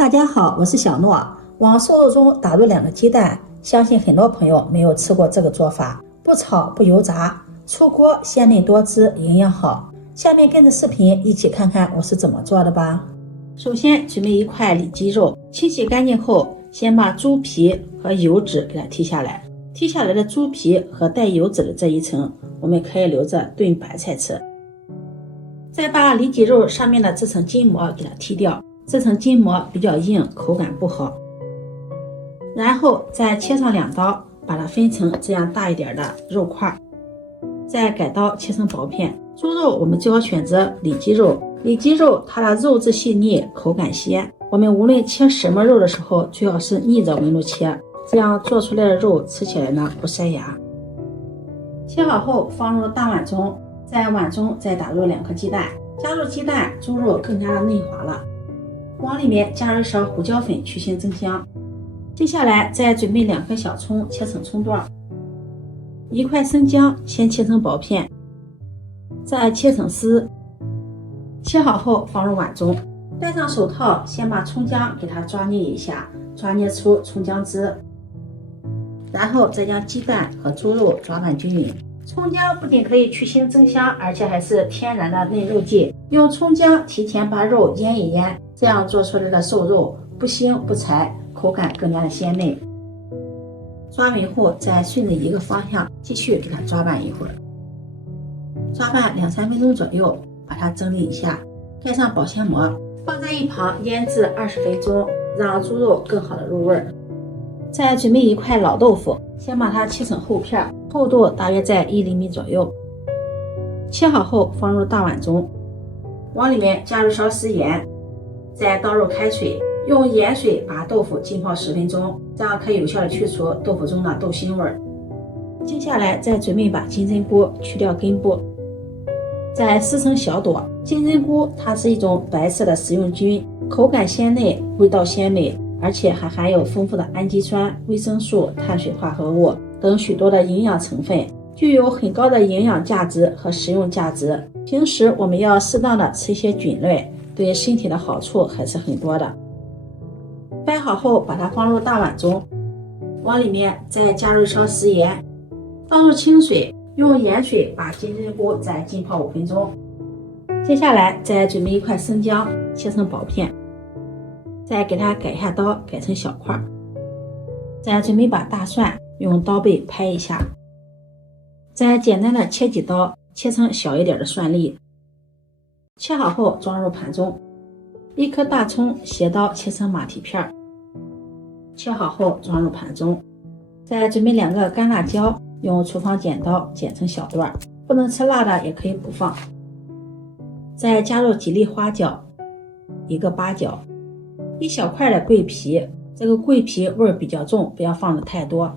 大家好，我是小诺。往瘦肉中打入2个鸡蛋，相信很多朋友没有吃过这个做法，不炒不油炸，出锅鲜嫩多汁，营养好。下面跟着视频一起看看我是怎么做的吧。首先准备1块里脊肉，清洗干净后，先把猪皮和油脂给它剔下来。剔下来的猪皮和带油脂的这一层，我们可以留着炖白菜吃。再把里脊肉上面的这层筋膜给它剔掉，这层筋膜比较硬，口感不好。然后再切上2刀，把它分成这样大一点的肉块，再改刀切成薄片。猪肉我们最好选择里脊肉，里脊肉它的肉质细腻，口感鲜。我们无论切什么肉的时候，最好是逆着纹路切，这样做出来的肉吃起来呢不塞牙。切好后放入大碗中，在碗中再打入2颗鸡蛋，加入鸡蛋，猪肉更加的嫩滑了。往里面加入1勺胡椒粉去腥增香。接下来再准备2颗小葱切成葱段，1块生姜先切成薄片，再切成丝。切好后放入碗中，戴上手套，先把葱姜给它抓捏一下，抓捏出葱姜汁，然后再将鸡蛋和猪肉抓拌均匀。葱姜不仅可以去腥增香，而且还是天然的嫩肉剂。用葱姜提前把肉腌一腌，这样做出来的瘦肉不腥不柴，口感更加的鲜嫩。抓匀后，再顺着一个方向继续给它抓拌一会儿，抓拌2-3分钟左右，把它整理一下，盖上保鲜膜，放在一旁腌制20分钟，让猪肉更好的入味。再准备1块老豆腐，先把它切成厚片，厚度大约在1厘米左右。切好后放入大碗中，往里面加入1勺食盐，再倒入开水，用盐水把豆腐浸泡10分钟，这样可以有效的去除豆腐中的豆腥味。接下来再准备把金针菇去掉根部，再撕成小朵。金针菇它是一种白色的食用菌，口感鲜嫩，味道鲜美，而且还含有丰富的氨基酸、维生素、碳水化合物等许多的营养成分，具有很高的营养价值和食用价值。平时我们要适当的吃一些菌类，对身体的好处还是很多的。掰好后把它放入大碗中，往里面再加入1勺食盐，倒入清水，用盐水把金针菇再浸泡5分钟。接下来再准备1块生姜切成薄片，再给它改下刀，改成小块。再准备把大蒜用刀背拍一下，再简单的切几刀，切成小一点的蒜粒。切好后装入盘中。1颗大葱斜刀切成马蹄片，切好后装入盘中。再准备2个干辣椒，用厨房剪刀剪成小段，不能吃辣的也可以不放。再加入几粒花椒，1个八角，1小块的桂皮，这个桂皮味儿比较重，不要放的太多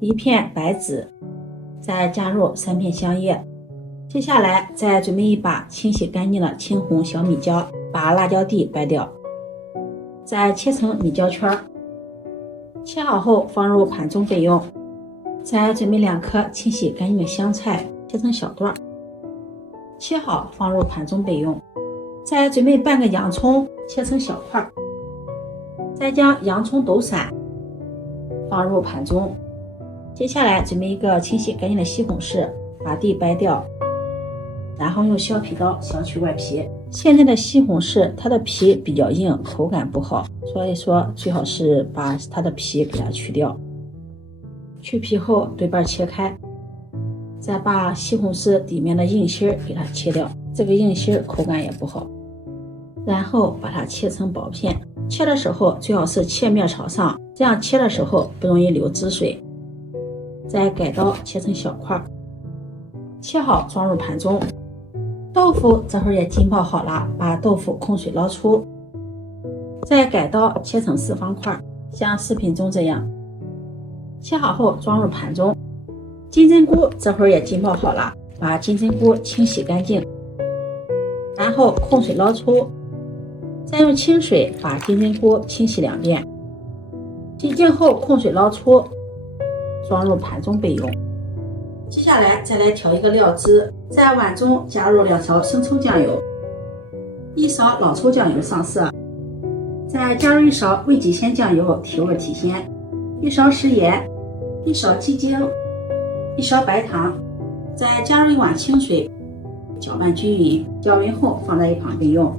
，1片白芷，再加入3片香叶。接下来再准备1把清洗干净的青红小米椒，把辣椒蒂掰掉，再切成米椒圈，切好后放入盘中备用。再准备2颗清洗干净的香菜，切成小段，切好放入盘中备用。再准备半个洋葱，切成小块，再将洋葱抖散放入盘中。接下来准备1个清洗干净的西红柿，把蒂掰掉，然后用削皮刀削去外皮。现在的西红柿它的皮比较硬，口感不好，所以说最好是把它的皮给它去掉。去皮后对半切开，再把西红柿里面的硬芯给它切掉，这个硬芯口感也不好。然后把它切成薄片，切的时候最好是切面朝上，这样切的时候不容易流汁水。再改刀切成小块，切好装入盘中。豆腐这会儿也浸泡好了，把豆腐控水捞出，再改刀切成4方块，像视频中这样。切好后装入盘中。金针菇这会儿也浸泡好了，把金针菇清洗干净，然后控水捞出，再用清水把金针菇清洗2遍，洗净后控水捞出，装入盘中备用。接下来再来调一个料汁，在碗中加入2勺生抽酱油，1勺老抽酱油上色，再加入1勺味极鲜酱油提味提鲜，1勺食盐，1勺鸡精，1勺白糖，再加入1碗清水，搅拌均匀，搅匀后放在一旁备用。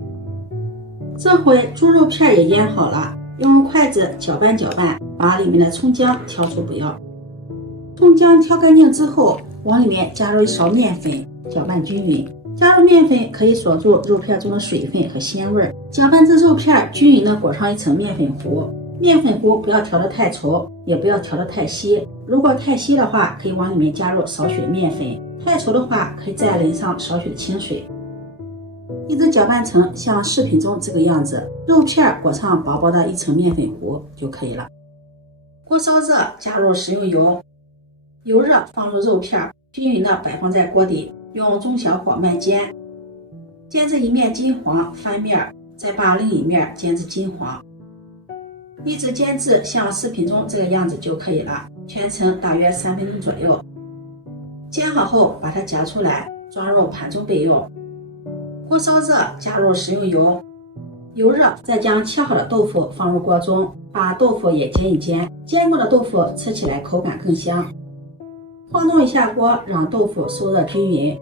这回猪肉片也腌好了，用筷子搅拌搅拌，把里面的葱姜挑出不要。葱姜挑干净之后，往里面加入1勺面粉，搅拌均匀。加入面粉可以锁住肉片中的水分和鲜味。搅拌至肉片均匀的裹上1层面粉糊，面粉糊不要调得太稠，也不要调得太稀。如果太稀的话，可以往里面加入少许的面粉；太稠的话，可以再淋上少许的清水。一直搅拌成像视频中这个样子，肉片裹上薄薄的1层面粉糊就可以了。锅烧热，加入食用油，油热放入肉片，均匀的摆放在锅底，用中小火慢煎，煎至一面金黄，翻面，再把另一面煎至金黄，一直煎至像视频中这个样子就可以了，全程大约3分钟左右。煎好后把它夹出来，装入盘中备用。锅烧热，加入食用油，油热再将切好的豆腐放入锅中，把豆腐也煎一煎，煎过的豆腐吃起来口感更香。晃动一下锅，让豆腐受热均匀，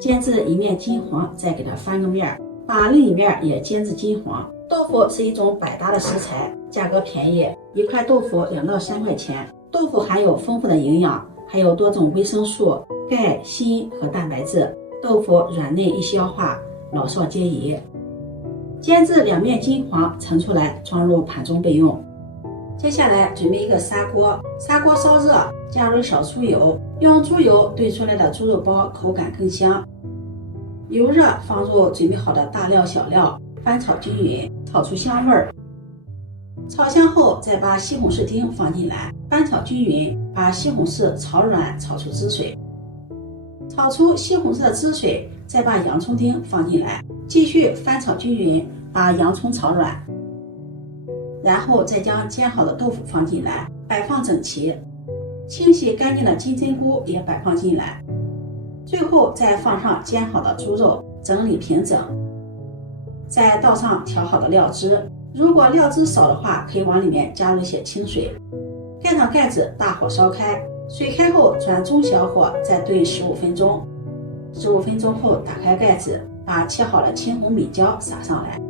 煎至一面金黄，再给它翻个面，把另一面也煎至金黄。豆腐是一种百搭的食材，价格便宜，1块豆腐2到3块钱。豆腐含有丰富的营养，还有多种维生素、钙、锌和蛋白质。豆腐软嫩易消化，老少皆宜。煎至2面金黄，盛出来装入盘中备用。接下来准备一个砂锅，砂锅烧热，加入1勺猪油，用猪油兑出来的猪肉包口感更香。油热放入准备好的大料小料，翻炒均匀，炒出香味儿。炒香后再把西红柿丁放进来，翻炒均匀，把西红柿炒软，炒出汁水。炒出西红柿的汁水，再把洋葱丁放进来，继续翻炒均匀，把洋葱炒软。然后再将煎好的豆腐放进来，摆放整齐，清洗干净的金针菇也摆放进来，最后再放上煎好的猪肉，整理平整，再倒上调好的料汁。如果料汁少的话，可以往里面加入一些清水。盖上盖子，大火烧开，水开后转中小火再炖15分钟。15分钟后打开盖子，把切好的青红米椒撒上来，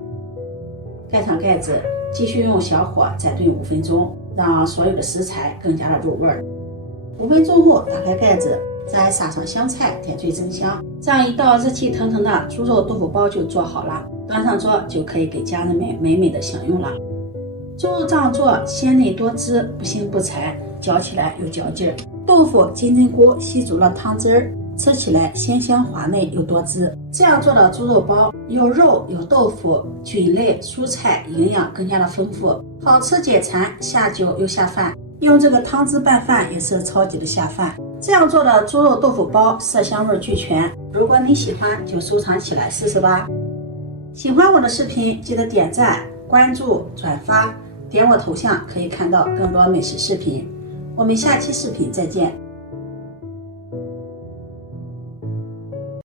盖上盖子，继续用小火再炖5分钟，让所有的食材更加的入味儿。5分钟后打开盖子，再撒上香菜，点缀增香。这样一道热气腾腾的猪肉豆腐包就做好了，端上桌就可以给家人们美美的享用了。猪肉这样做鲜嫩多汁，不腥不柴，嚼起来有嚼劲儿。豆腐、金针菇吸足了汤汁儿，吃起来鲜香滑嫩又多汁。这样做的猪肉包有肉有豆腐，菌类蔬菜营养更加的丰富，好吃解馋，下酒又下饭。用这个汤汁拌饭也是超级的下饭。这样做的猪肉豆腐包色香味俱全，如果你喜欢就收藏起来试试吧。喜欢我的视频记得点赞、关注、转发，点我头像可以看到更多美食视频。我们下期视频再见。